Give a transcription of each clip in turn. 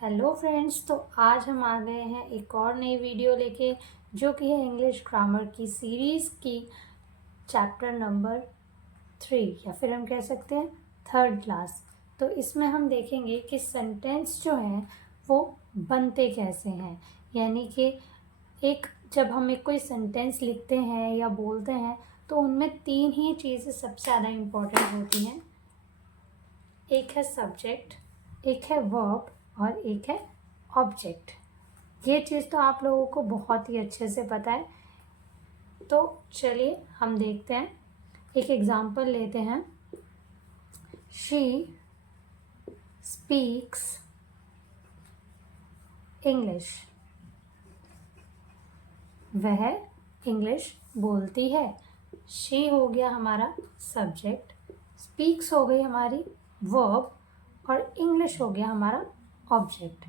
Hello friends, तो आज हम आ गए हैं एक और नई वीडियो लेके, जो कि है इंग्लिश ग्रामर की सीरीज़ की चैप्टर नंबर 3, या फिर हम कह सकते हैं थर्ड क्लास। तो इसमें हम देखेंगे कि सेंटेंस जो हैं वो बनते कैसे हैं। यानी कि जब हम कोई सेंटेंस लिखते हैं या बोलते हैं तो उनमें 3 ही चीज़ें सबसे ज़्यादा इम्पोर्टेंट होती हैं। एक है सब्जेक्ट, एक है वर्ब और एक है ऑब्जेक्ट। ये चीज़ तो आप लोगों को बहुत ही अच्छे से पता है। तो चलिए हम देखते हैं, एक एग्जांपल लेते हैं। She speaks English. वह इंग्लिश बोलती है। शी हो गया हमारा सब्जेक्ट, स्पीक्स हो गई हमारी वर्ब और इंग्लिश हो गया हमारा ऑब्जेक्ट।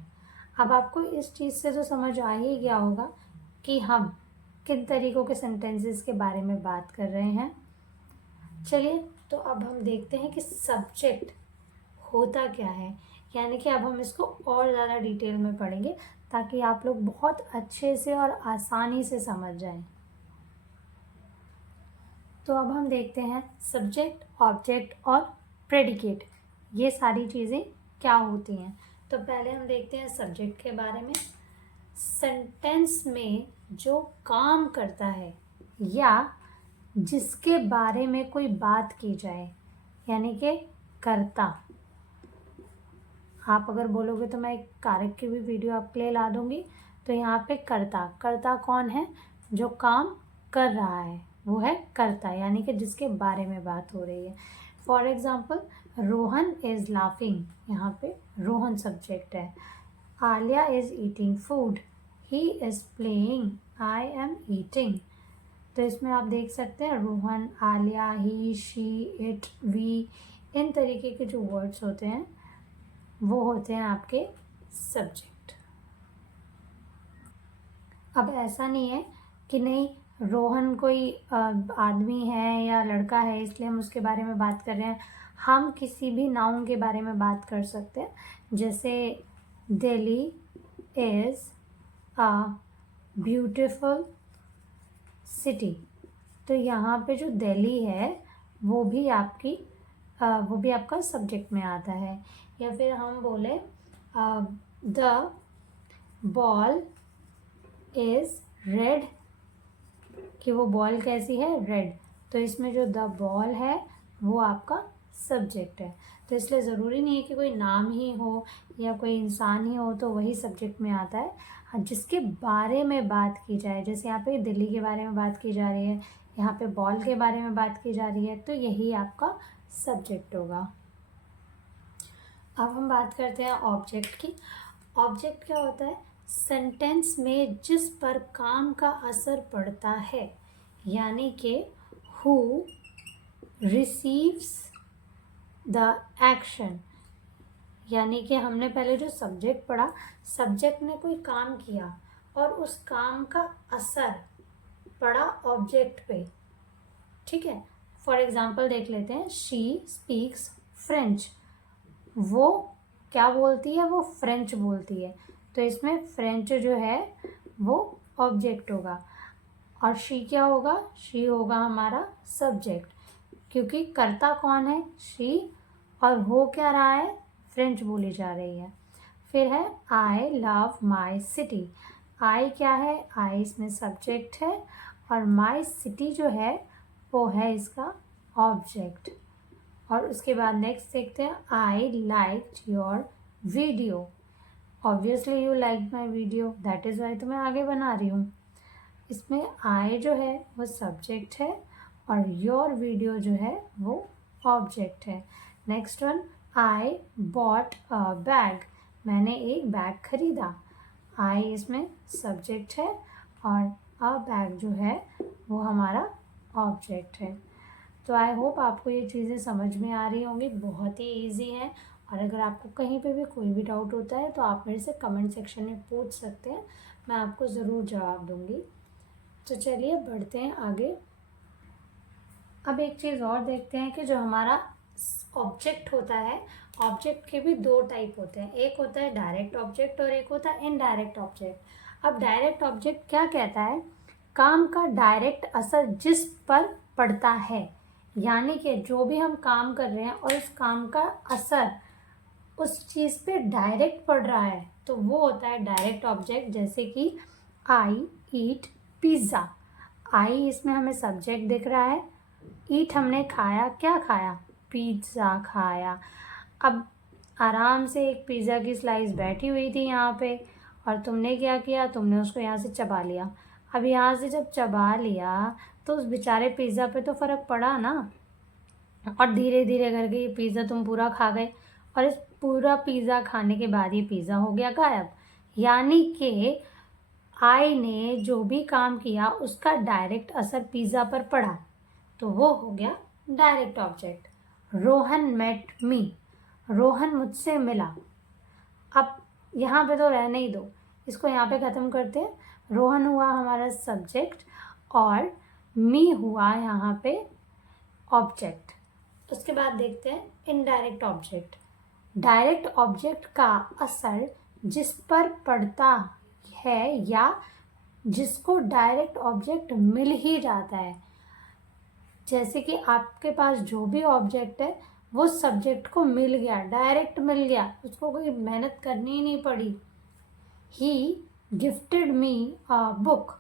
अब आपको इस चीज़ से तो समझ आ ही गया होगा कि हम किन तरीक़ों के सेंटेंसेस के बारे में बात कर रहे हैं। चलिए, तो अब हम देखते हैं कि सब्जेक्ट होता क्या है। यानी कि अब हम इसको और ज़्यादा डिटेल में पढ़ेंगे ताकि आप लोग बहुत अच्छे से और आसानी से समझ जाएं। तो अब हम देखते हैं सब्जेक्ट, ऑब्जेक्ट और प्रेडिकेट, ये सारी चीज़ें क्या होती हैं। तो पहले हम देखते हैं सब्जेक्ट के बारे में। सेंटेंस में जो काम करता है या जिसके बारे में कोई बात की जाए, यानी कि कर्ता। आप अगर बोलोगे तो मैं एक कारक की भी वीडियो आपके लिए ला दूंगी। तो यहाँ पे कर्ता कौन है? जो काम कर रहा है वो है कर्ता, यानी कि जिसके बारे में बात हो रही है। For example, Rohan is laughing, यहाँ पे रोहन सब्जेक्ट है। Alia is eating food, he is playing, I am eating. तो इसमें आप देख सकते हैं रोहन, आलिया, ही, शी, इट, वी, इन तरीके के जो वर्ड्स होते हैं वो होते हैं आपके सब्जेक्ट। अब ऐसा नहीं है कि नहीं, रोहन कोई आदमी है या लड़का है इसलिए हम उसके बारे में बात कर रहे हैं। हम किसी भी नाउन के बारे में बात कर सकते हैं। जैसे Delhi is a beautiful city. तो यहाँ पे जो दिल्ली है वो भी आपका सब्जेक्ट में आता है। या फिर हम बोले द बॉल इज़ रेड, कि वो बॉल कैसी है? रेड। तो इसमें जो द बॉल है वो आपका सब्जेक्ट है। तो इसलिए ज़रूरी नहीं है कि कोई नाम ही हो या कोई इंसान ही हो तो वही सब्जेक्ट में आता है। हाँ, जिसके बारे में बात की जाए, जैसे यहाँ पे दिल्ली के बारे में बात की जा रही है, यहाँ पे बॉल के बारे में बात की जा रही है, तो यही आपका सब्जेक्ट होगा। अब हम बात करते हैं ऑब्जेक्ट की। ऑब्जेक्ट क्या होता है? सेंटेंस में जिस पर काम का असर पड़ता है, यानी कि हु रिसीव्स द एक्शन। यानी कि हमने पहले जो सब्जेक्ट पढ़ा, सब्जेक्ट ने कोई काम किया और उस काम का असर पड़ा ऑब्जेक्ट पे। ठीक है, फॉर एग्जाम्पल देख लेते हैं। शी स्पीक्स फ्रेंच, वो क्या बोलती है? वो फ्रेंच बोलती है। तो इसमें फ्रेंच जो है वो ऑब्जेक्ट होगा और शी क्या होगा? शी होगा हमारा सब्जेक्ट, क्योंकि कर्ता कौन है? शी, और हो क्या रहा है? फ्रेंच बोली जा रही है। फिर है आई लव माई सिटी। आई क्या है? आई इसमें सब्जेक्ट है और माई सिटी जो है वो है इसका ऑब्जेक्ट। और उसके बाद नेक्स्ट देखते हैं, I like your video. Obviously you like my video, that is why तो मैं आगे बना रही हूँ। इसमें आई जो है वो सब्जेक्ट है और योर वीडियो जो है वो ऑब्जेक्ट है। Next one, I bought a bag, मैंने एक बैग खरीदा। आई इसमें सब्जेक्ट है और अ बैग जो है वो हमारा ऑब्जेक्ट है। तो आई होप आपको ये चीज़ें समझ में आ रही होंगी, बहुत ही ईजी है। और अगर आपको कहीं पे भी कोई भी डाउट होता है तो आप मेरे से कमेंट सेक्शन में पूछ सकते हैं, मैं आपको ज़रूर जवाब दूंगी। तो चलिए बढ़ते हैं आगे। अब एक चीज़ और देखते हैं कि जो हमारा ऑब्जेक्ट होता है, ऑब्जेक्ट के भी दो टाइप होते हैं, एक होता है डायरेक्ट ऑब्जेक्ट और एक होता है इनडायरेक्ट ऑब्जेक्ट। अब डायरेक्ट ऑब्जेक्ट क्या कहता है, काम का डायरेक्ट असर जिस पर पड़ता है, यानी कि जो भी हम काम कर रहे हैं और उस काम का असर उस चीज़ पे डायरेक्ट पड़ रहा है, तो वो होता है डायरेक्ट ऑब्जेक्ट। जैसे कि आई ईट पिज़्ज़ा, आई इसमें हमें सब्जेक्ट दिख रहा है, ईट हमने खाया, क्या खाया, पिज़्ज़ा खाया। अब आराम से एक पिज़्ज़ा की स्लाइस बैठी हुई थी यहाँ पे और तुमने क्या किया, तुमने उसको यहाँ से चबा लिया। अब यहाँ से जब चबा लिया तो उस बेचारे पिज़्ज़ा पे तो फ़र्क पड़ा ना, और धीरे धीरे करके ये पिज़्ज़ा तुम पूरा खा गए और इस पूरा पिज़्ज़ा खाने के बाद ये पिज़्ज़ा हो गया गायब। यानी कि आई ने जो भी काम किया उसका डायरेक्ट असर पिज़्ज़ा पर पड़ा, तो वो हो गया direct object. Rohan met me, Rohan मुझसे मिला। अब यहाँ पे तो रहने ही दो, इसको यहाँ पे ख़त्म करते हैं। रोहन हुआ हमारा सब्जेक्ट और मी हुआ यहाँ पे ऑब्जेक्ट। उसके बाद देखते हैं इनडायरेक्ट ऑब्जेक्ट। डायरेक्ट ऑब्जेक्ट का असर जिस पर पड़ता है या जिसको डायरेक्ट ऑब्जेक्ट मिल ही जाता है, जैसे कि आपके पास जो भी ऑब्जेक्ट है वो सब्जेक्ट को मिल गया, डायरेक्ट मिल गया, उसको कोई मेहनत करनी ही नहीं पड़ी। ही गिफ्टेड मी अ बुक,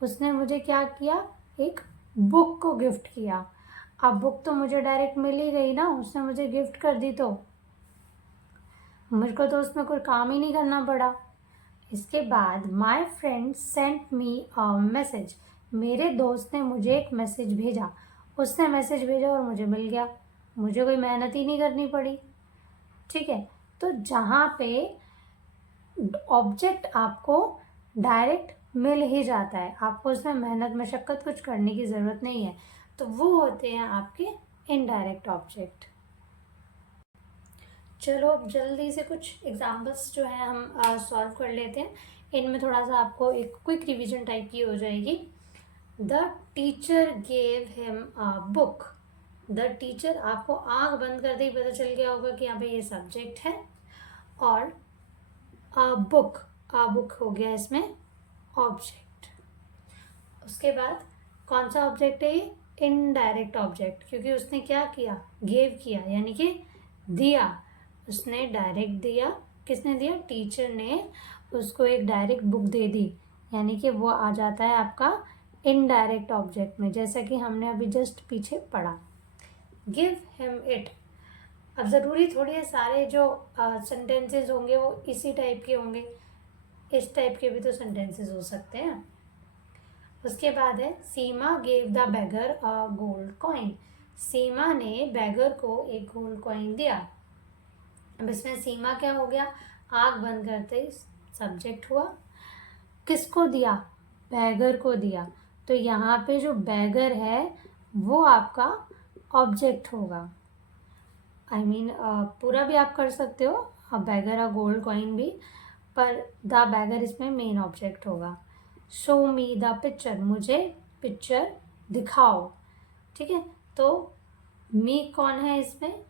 उसने मुझे क्या किया, एक बुक को गिफ्ट किया। अब बुक तो मुझे डायरेक्ट मिल ही गई ना, उसने मुझे गिफ्ट कर दी तो मुझको तो उसमें कोई काम ही नहीं करना पड़ा। इसके बाद my friend sent me a message, मेरे दोस्त ने मुझे एक मैसेज भेजा, उसने मैसेज भेजा और मुझे मिल गया, मुझे कोई मेहनत ही नहीं करनी पड़ी। ठीक है, तो जहाँ पे ऑब्जेक्ट आपको डायरेक्ट मिल ही जाता है, आपको उसमें मेहनत मशक्क़त कुछ करने की ज़रूरत नहीं है, तो वो होते हैं आपके इनडायरेक्ट ऑब्जेक्ट। चलो अब जल्दी से कुछ एग्जांपल्स जो है हम सॉल्व कर लेते हैं। इनमें थोड़ा सा आपको एक क्विक रिवीजन टाइप की हो जाएगी। The teacher gave him a book, the teacher, आपको आँख बंद करते ही पता चल गया होगा कि यहाँ पे ये सब्जेक्ट है, और अ बुक, अ बुक हो गया इसमें ऑब्जेक्ट। उसके बाद कौन सा ऑब्जेक्ट है ये, इनडायरेक्ट ऑब्जेक्ट, क्योंकि उसने क्या किया, गेव किया, यानी कि दिया, उसने डायरेक्ट दिया। किसने दिया, टीचर ने उसको एक डायरेक्ट बुक दे दी, यानी कि वो आ जाता है आपका इनडायरेक्ट ऑब्जेक्ट में, जैसा कि हमने अभी जस्ट पीछे पढ़ा। गिव हिम इट, अब ज़रूरी थोड़ी है सारे जो सेंटेंसेस होंगे वो इसी टाइप के होंगे, इस टाइप के भी तो सेंटेंसेस हो सकते हैं। उसके बाद है Seema gave the beggar a gold coin, Seema ने बैगर को एक गोल्ड कॉइन दिया। अब इसमें सीमा क्या हो गया, आँख बंद करते ही सब्जेक्ट हुआ, किसको दिया, बैगर को दिया, तो यहाँ पे जो बैगर है वो आपका ऑब्जेक्ट होगा। आई मीन पूरा भी आप कर सकते हो, बैगर अ गोल्ड कॉइन भी, पर द बैगर इसमें मेन ऑब्जेक्ट होगा। शो मी द पिक्चर, मुझे पिक्चर दिखाओ। ठीक है, तो मी कौन है इसमें,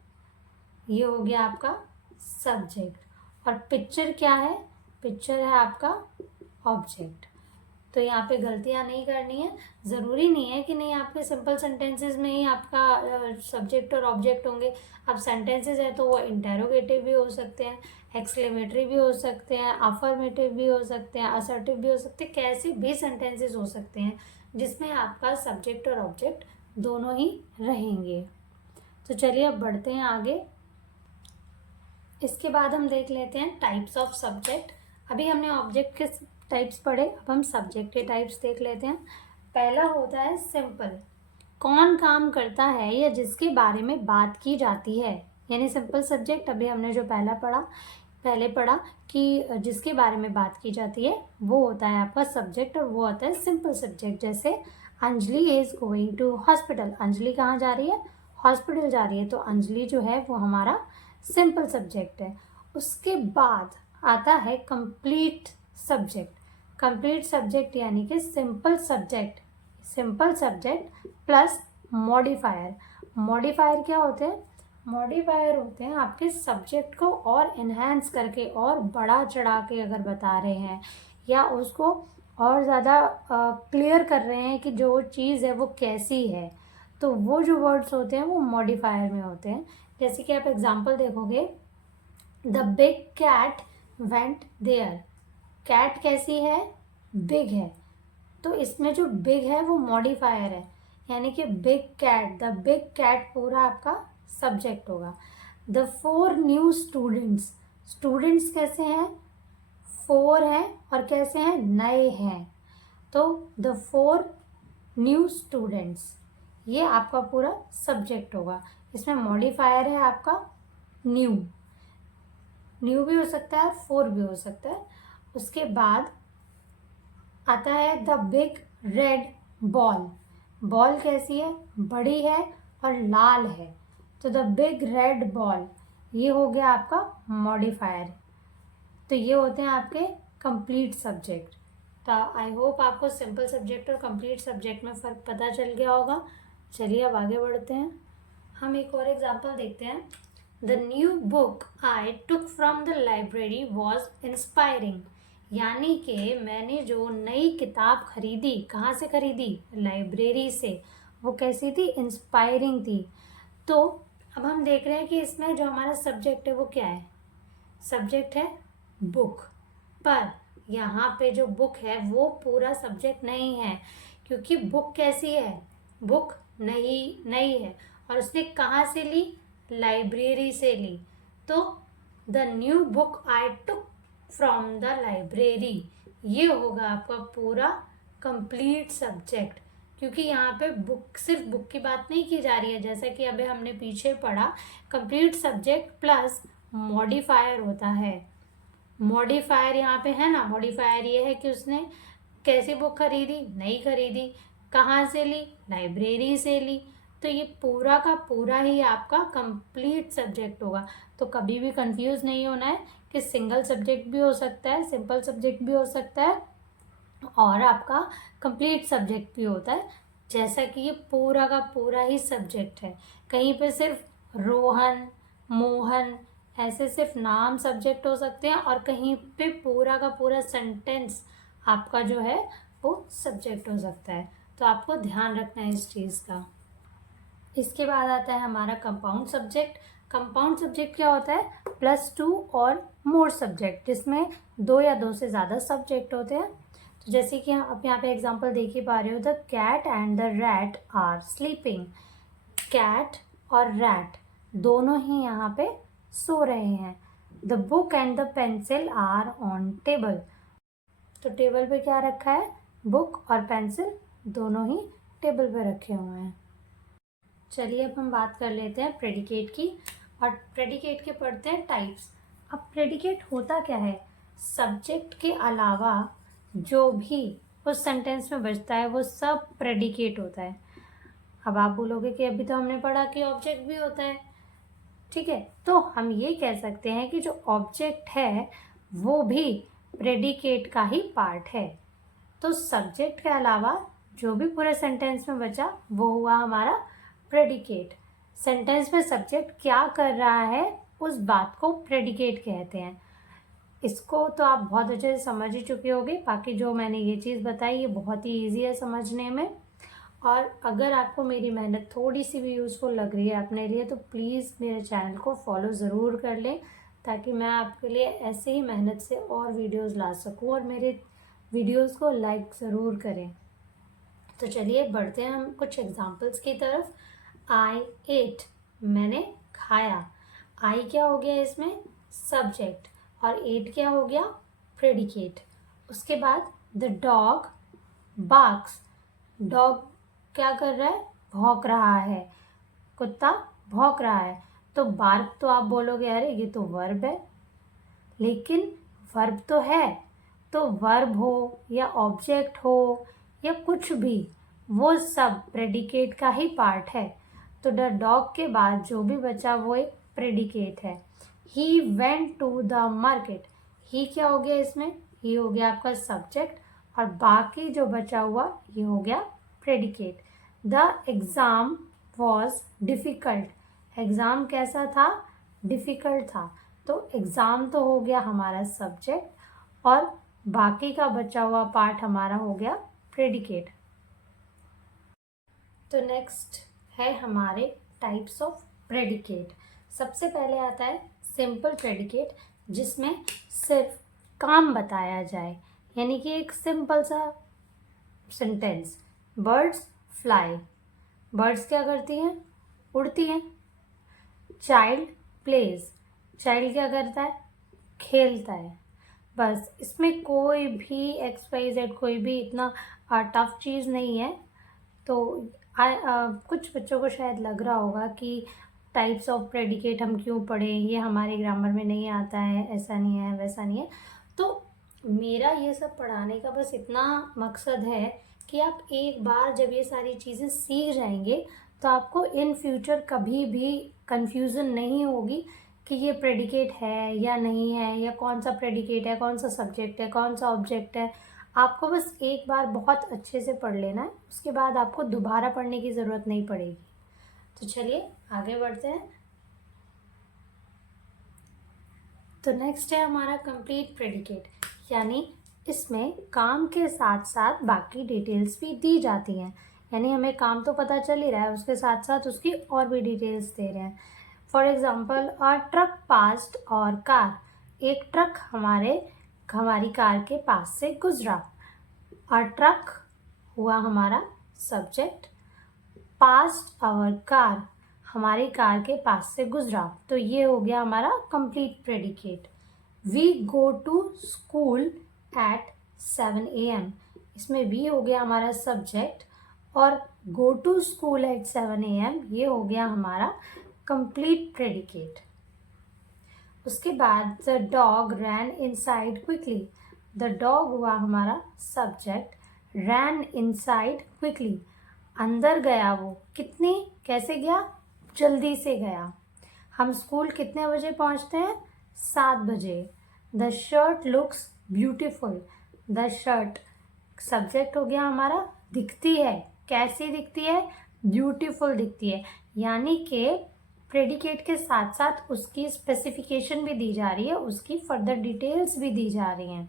ये हो गया आपका सब्जेक्ट, और पिक्चर क्या है, पिक्चर है आपका ऑब्जेक्ट। तो यहाँ पे गलतियाँ नहीं करनी है, ज़रूरी नहीं है कि नहीं आपके सिंपल सेंटेंसेस में ही आपका सब्जेक्ट और ऑब्जेक्ट होंगे। अब सेंटेंसेस है तो वो इंटेरोगेटिव भी हो सकते हैं, एक्सक्लेमेटरी भी हो सकते हैं, अफर्मेटिव भी हो सकते हैं, असर्टिव भी हो सकते हैं, कैसे भी सेंटेंसेस हो सकते हैं जिसमें आपका सब्जेक्ट और ऑब्जेक्ट दोनों ही रहेंगे। तो चलिए अब बढ़ते हैं आगे। इसके बाद हम देख लेते हैं टाइप्स ऑफ सब्जेक्ट। अभी हमने ऑब्जेक्ट के टाइप्स पढ़े, अब हम सब्जेक्ट के टाइप्स देख लेते हैं। पहला होता है सिंपल, कौन काम करता है या जिसके बारे में बात की जाती है, यानी सिंपल सब्जेक्ट। अभी हमने जो पहले पढ़ा कि जिसके बारे में बात की जाती है वो होता है आपका सब्जेक्ट, और वो होता है सिंपल सब्जेक्ट। जैसे Anjali is going to hospital, Anjali कहाँ जा रही है, हॉस्पिटल जा रही है, तो अंजलि जो है वो हमारा सिंपल सब्जेक्ट है। उसके बाद आता है कंप्लीट सब्जेक्ट, कंप्लीट सब्जेक्ट यानी कि simple subject plus modifier. Modifier क्या होते हैं, मॉडिफायर होते हैं आपके सब्जेक्ट को और इन्हेंस करके और बड़ा चढ़ा के अगर बता रहे हैं या उसको और ज़्यादा क्लियर कर रहे हैं कि जो चीज़ है वो कैसी है, तो वो जो वर्ड्स होते हैं वो मॉडिफायर में होते हैं। जैसे कि आप एग्जांपल देखोगे, the big cat went there. Cat कैसी है? बिग है, तो इसमें जो बिग है वो मॉडिफायर है, यानी कि big cat, the big cat पूरा आपका सब्जेक्ट होगा। द 4 न्यू स्टूडेंट्स, स्टूडेंट्स कैसे हैं? 4 हैं और कैसे हैं? नए हैं, तो द 4 न्यू स्टूडेंट्स, ये आपका पूरा सब्जेक्ट होगा। इसमें मॉडिफायर है आपका न्यू, न्यू भी हो सकता है, 4 भी हो सकता है। उसके बाद आता है the big red ball. Ball कैसी है? बड़ी है और लाल है, तो द बिग रेड बॉल, ये हो गया आपका मॉडिफायर। तो ये होते हैं आपके कंप्लीट सब्जेक्ट। तो आई होप आपको सिंपल सब्जेक्ट और कंप्लीट सब्जेक्ट में फ़र्क पता चल गया होगा। चलिए अब आगे बढ़ते हैं। हम एक और एग्जांपल देखते हैं। The new book I took from the library was inspiring, यानी कि मैंने जो नई किताब खरीदी, कहाँ से खरीदी? लाइब्रेरी से। वो कैसी थी? इंस्पायरिंग थी। तो अब हम देख रहे हैं कि इसमें जो हमारा सब्जेक्ट है वो क्या है? सब्जेक्ट है बुक, पर यहाँ पे जो बुक है वो पूरा सब्जेक्ट नहीं है, क्योंकि बुक कैसी है? बुक नई है, और उसने कहाँ से ली? लाइब्रेरी से ली। तो the new book I took from the library, ये होगा आपका पूरा कंप्लीट सब्जेक्ट, क्योंकि यहाँ पे बुक, सिर्फ बुक की बात नहीं की जा रही है। जैसा कि अभी हमने पीछे पढ़ा, कंप्लीट सब्जेक्ट प्लस मॉडिफायर होता है। मॉडिफायर यहाँ पे है ना, मॉडिफायर ये है कि उसने कैसी बुक खरीदी? नहीं खरीदी। कहाँ से ली? लाइब्रेरी से ली। तो ये पूरा का पूरा ही आपका कंप्लीट सब्जेक्ट होगा। तो कभी भी कंफ्यूज नहीं होना है कि सिंगल सब्जेक्ट भी हो सकता है, सिंपल सब्जेक्ट भी हो सकता है, और आपका कंप्लीट सब्जेक्ट भी होता है। जैसा कि ये पूरा का पूरा ही सब्जेक्ट है। कहीं पे सिर्फ रोहन, मोहन, ऐसे सिर्फ नाम सब्जेक्ट हो सकते हैं, और कहीं पे पूरा का पूरा सेंटेंस आपका जो है वो सब्जेक्ट हो सकता है। तो आपको ध्यान रखना है इस चीज़ का। इसके बाद आता है हमारा कंपाउंड सब्जेक्ट। कंपाउंड सब्जेक्ट क्या होता है? +2 और मोर सब्जेक्ट, जिसमें 2 या 2 से ज़्यादा सब्जेक्ट होते हैं। तो जैसे कि आप यहाँ पे एग्जांपल देख ही पा रहे हो, the cat and the rat are sleeping. Cat और रैट दोनों ही यहाँ पे सो रहे हैं। The book and the pencil are on table. तो टेबल पे क्या रखा है? बुक और पेंसिल दोनों ही टेबल पे रखे हुए हैं। चलिए अब हम बात कर लेते हैं प्रेडिकेट की, और प्रेडिकेट के पढ़ते हैं टाइप्स। अब प्रेडिकेट होता क्या है? सब्जेक्ट के अलावा जो भी उस सेंटेंस में बचता है वो सब प्रेडिकेट होता है। अब आप बोलोगे कि अभी तो हमने पढ़ा कि ऑब्जेक्ट भी होता है, ठीक है, तो हम ये कह सकते हैं कि जो ऑब्जेक्ट है वो भी प्रेडिकेट का ही पार्ट है। तो सब्जेक्ट के अलावा जो भी पूरे सेंटेंस में बचा वो हुआ हमारा प्रेडिकेट। सेंटेंस में सब्जेक्ट क्या कर रहा है उस बात को प्रेडिकेट कहते हैं। इसको तो आप बहुत अच्छे से समझ ही चुके होंगे। बाकी जो मैंने ये चीज़ बताई ये बहुत ही ईजी है समझने में, और अगर आपको मेरी मेहनत थोड़ी सी भी यूज़फुल लग रही है अपने लिए तो प्लीज़ मेरे चैनल को फॉलो ज़रूर कर लें, ताकि मैं आपके लिए ऐसे ही मेहनत से और वीडियोस ला सकूं, और मेरे वीडियोस को लाइक ज़रूर करें। तो चलिए बढ़ते हैं हम कुछ एग्जांपल्स की तरफ। आई एट, मैंने खाया। आई क्या हो गया इसमें? सब्जेक्ट, और एट क्या हो गया? प्रेडिकेट। उसके बाद द डॉग बार्क्स। डॉग क्या कर रहा है? भौंक रहा है। कुत्ता भौंक रहा है। तो बार्क तो आप बोलोगे अरे ये तो वर्ब है, लेकिन वर्ब तो है, तो वर्ब हो या ऑब्जेक्ट हो या कुछ भी, वो सब प्रेडिकेट का ही पार्ट है। तो द डॉग के बाद जो भी बचा वो एक प्रेडिकेट है। He went to the market. He क्या हो गया इसमें? ही हो गया आपका सब्जेक्ट, और बाकी जो बचा हुआ ये हो गया predicate. The exam was difficult. Exam कैसा था? डिफ़िकल्ट था। तो एग्ज़ाम तो हो गया हमारा सब्जेक्ट और बाकी का बचा हुआ पार्ट हमारा हो गया प्रेडिकेट। तो नेक्स्ट है हमारे टाइप्स ऑफ प्रेडिकेट। सबसे पहले आता है सिंपल प्रेडिकेट, जिसमें सिर्फ काम बताया जाए, यानी कि एक सिंपल सा सेंटेंस, बर्ड्स फ्लाई। बर्ड्स क्या करती हैं? उड़ती हैं। चाइल्ड प्लेज, चाइल्ड क्या करता है? खेलता है। बस, इसमें कोई भी XYZ कोई भी इतना टफ चीज़ नहीं है। तो कुछ बच्चों को शायद लग रहा होगा कि टाइप्स ऑफ प्रेडिकेट हम क्यों पढ़ें, ये हमारे ग्रामर में नहीं आता है, ऐसा नहीं है, वैसा नहीं है। तो मेरा ये सब पढ़ाने का बस इतना मकसद है कि आप एक बार जब ये सारी चीज़ें सीख जाएंगे तो आपको इन फ्यूचर कभी भी कंफ्यूजन नहीं होगी कि ये प्रेडिकेट है या नहीं है, या कौन सा प्रेडिकेट है, कौन सा सब्जेक्ट है, कौन सा ऑब्जेक्ट है। आपको बस एक बार बहुत अच्छे से पढ़ लेना है, उसके बाद आपको दोबारा पढ़ने की ज़रूरत नहीं पड़ेगी। तो चलिए आगे बढ़ते हैं। तो नेक्स्ट है हमारा कंप्लीट प्रेडिकेट, यानी इसमें काम के साथ साथ बाकी डिटेल्स भी दी जाती हैं। यानी हमें काम तो पता चल ही रहा है, उसके साथ साथ उसकी और भी डिटेल्स दे रहे हैं। For example, a truck passed our car, एक ट्रक हमारी कार के पास से गुजरा। अ ट्रक हुआ हमारा सब्जेक्ट, पास्ट आवर कार, हमारी कार के पास से गुजरा, तो ये हो गया हमारा complete predicate. We go to school at 7 AM, इसमें वी हो गया हमारा सब्जेक्ट और go to school at 7 AM ये हो गया हमारा कंप्लीट प्रेडिकेट। उसके बाद the dog ran inside quickly, the dog हुआ हमारा सब्जेक्ट, रैन इनसाइड क्विकली, अंदर गया वो, कैसे गया? जल्दी से गया। हम स्कूल कितने बजे पहुंचते हैं? 7 बजे। The shirt looks beautiful, the shirt subject हो गया हमारा, दिखती है, कैसी दिखती है? ब्यूटीफुल दिखती है। यानी कि प्रेडिकेट के साथ साथ उसकी स्पेसिफिकेशन भी दी जा रही है, उसकी फर्दर डिटेल्स भी दी जा रही हैं।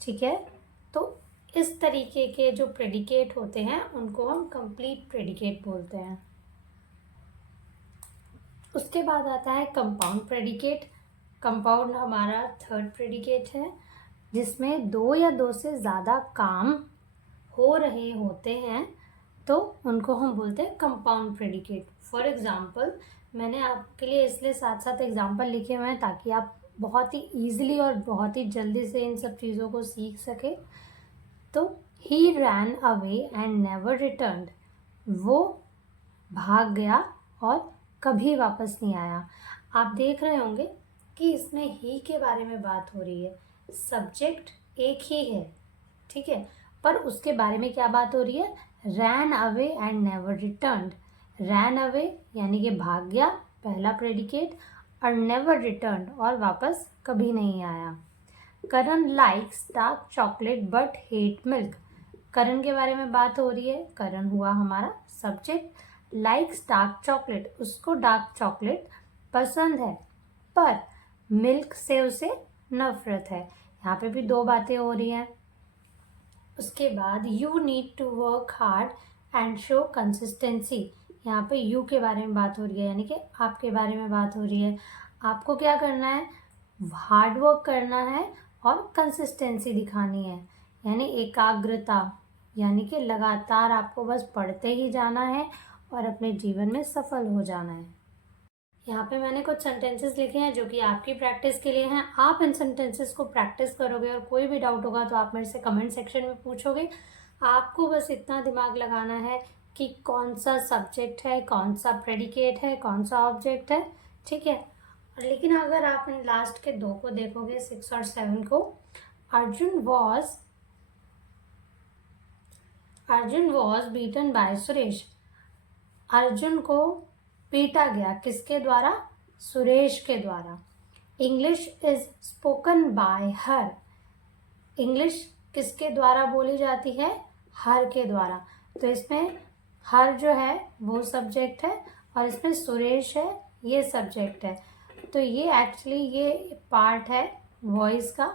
ठीक है, तो इस तरीके के जो प्रेडिकेट होते हैं उनको हम कंप्लीट प्रेडिकेट बोलते हैं। उसके बाद आता है कंपाउंड प्रेडिकेट। कंपाउंड हमारा थर्ड प्रेडिकेट है, जिसमें 2 या 2 से ज़्यादा काम हो रहे होते हैं, तो उनको हम बोलते हैं कंपाउंड प्रेडिकेट। फॉर एग्जाम्पल, मैंने आपके लिए इसलिए साथ साथ एग्जाम्पल लिखे हुए हैं ताकि आप बहुत ही ईजिली और बहुत ही जल्दी से इन सब चीज़ों को सीख सके। तो he ran away and never returned, वो भाग गया और कभी वापस नहीं आया। आप देख रहे होंगे कि इसमें ही के बारे में बात हो रही है, सब्जेक्ट एक ही है, ठीक है, पर उसके बारे में क्या बात हो रही है? रैन away and never returned. Ran away यानी कि भाग गया, पहला प्रेडिकेट, और नेवर रिटर्न्ड और वापस कभी नहीं आया। Karan likes dark chocolate but hate milk, Karan के बारे में बात हो रही है, करण हुआ हमारा सब्जेक्ट, लाइक्स डार्क चॉकलेट, उसको डार्क चॉकलेट पसंद है पर मिल्क से उसे नफरत है। यहाँ पे भी 2 बातें हो रही हैं। उसके बाद you need to work hard and show consistency, यहाँ पे यू के बारे में बात हो रही है, यानी कि आपके बारे में बात हो रही है। आपको क्या करना है? हार्ड वर्क करना है और कंसिस्टेंसी दिखानी है, यानी एकाग्रता, यानी कि लगातार आपको बस पढ़ते ही जाना है और अपने जीवन में सफल हो जाना है। यहाँ पे मैंने कुछ सेंटेंसेस लिखे हैं जो कि आपकी प्रैक्टिस के लिए हैं। आप इन सेंटेंसेस को प्रैक्टिस करोगे और कोई भी डाउट होगा तो आप मेरे से कमेंट सेक्शन में पूछोगे। आपको बस इतना दिमाग लगाना है कि कौन सा सब्जेक्ट है, कौन सा प्रेडिकेट है, कौन सा ऑब्जेक्ट है, ठीक है। लेकिन अगर आप इन लास्ट के 2 को देखोगे, 6 और 7 को, Arjun was beaten by Suresh, Arjun को पीटा गया, किसके द्वारा? सुरेश के द्वारा। English is spoken by her, English किसके द्वारा बोली जाती है? हर के द्वारा। तो इसमें हर जो है वो सब्जेक्ट है और इसमें सुरेश है, ये सब्जेक्ट है। तो ये एक्चुअली ये पार्ट है वॉइस का,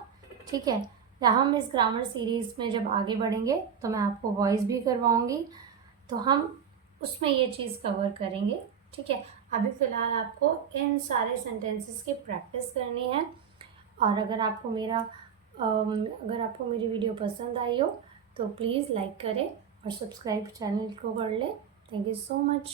ठीक है। या हम इस ग्रामर सीरीज़ में जब आगे बढ़ेंगे तो मैं आपको वॉइस भी करवाऊंगी, तो हम उसमें ये चीज़ कवर करेंगे, ठीक है। अभी फ़िलहाल आपको इन सारे सेंटेंसेस की प्रैक्टिस करनी है। और अगर आपको मेरी वीडियो पसंद आई हो तो प्लीज़ लाइक करें और सब्सक्राइब चैनल को कर लें। Thank you so much.